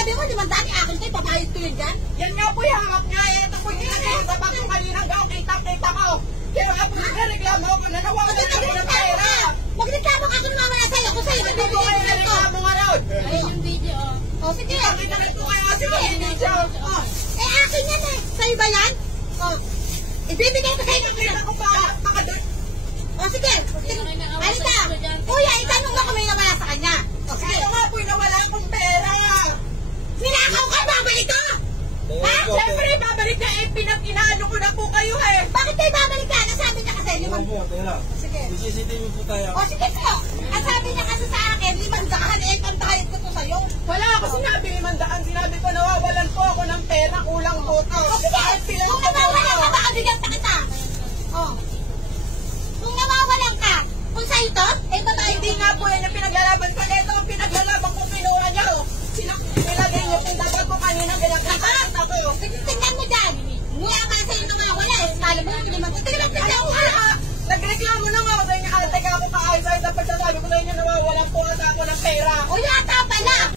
sinabi mo, 500 akin kayo, pabayad ko yun dyan? Yan nga po yung hangap nga. Ito po yung kinakasabang yung kalinang gaw. Kita ko. Kaya nga po nagreklamo ako na nawawalan ako ng pera. Magreklamo ka kung nawala sa'yo. Kung sa'yo, Hindi po kayo nagreklamo nga ron. Ayun yung video, oh. O, sige. Nakita rin po kayo kasi mag-video. Eh, akin yan eh. Sa'yo ba yan? O, ibibigay ko sa'yo ng pera. Kita ko pa. Pakadun. O, sige. Alita, kuya, itanong mo kung may nawala sa kanya. O, sige. Kaya nga po nawala akong pera. Ninakaw ka, babalik ka! Ha? Siyempre, babalik na eh. Pinag-inaano ko na po kayo eh. Bakit kayo babalik ka? Nasabi niya kasi, Sige. CCTV po tayo. O, sige po. Ang sabi niya kasi sa akin, 500, eh, pantahit ko to sa'yo. Wala ako sinabi 500. Sinabi ko nawawalan po ako ng pera. Kulang po to. O, sige. Kung nawawalan ka, baka bigyan sa kita. O. Kung nawawalan ka, kung sa'yo to, eh, babae. Hindi nga po yan yung pinaglalaban ko. Ito ang pinaglalaban ko kinuha niyo. Nilagay niyo kung dapat po kanina ganyan. Kakakita ko. Tingnan mo dyan. Mula ka sa'yo nawawala, eh. Tala mo, tingnan mo. Nagreklamo na nga ako sa inyo. Teka ako kaayos. Dapat sasabi ko sa inyo nawawalan po ako ng pera. O, yata pala.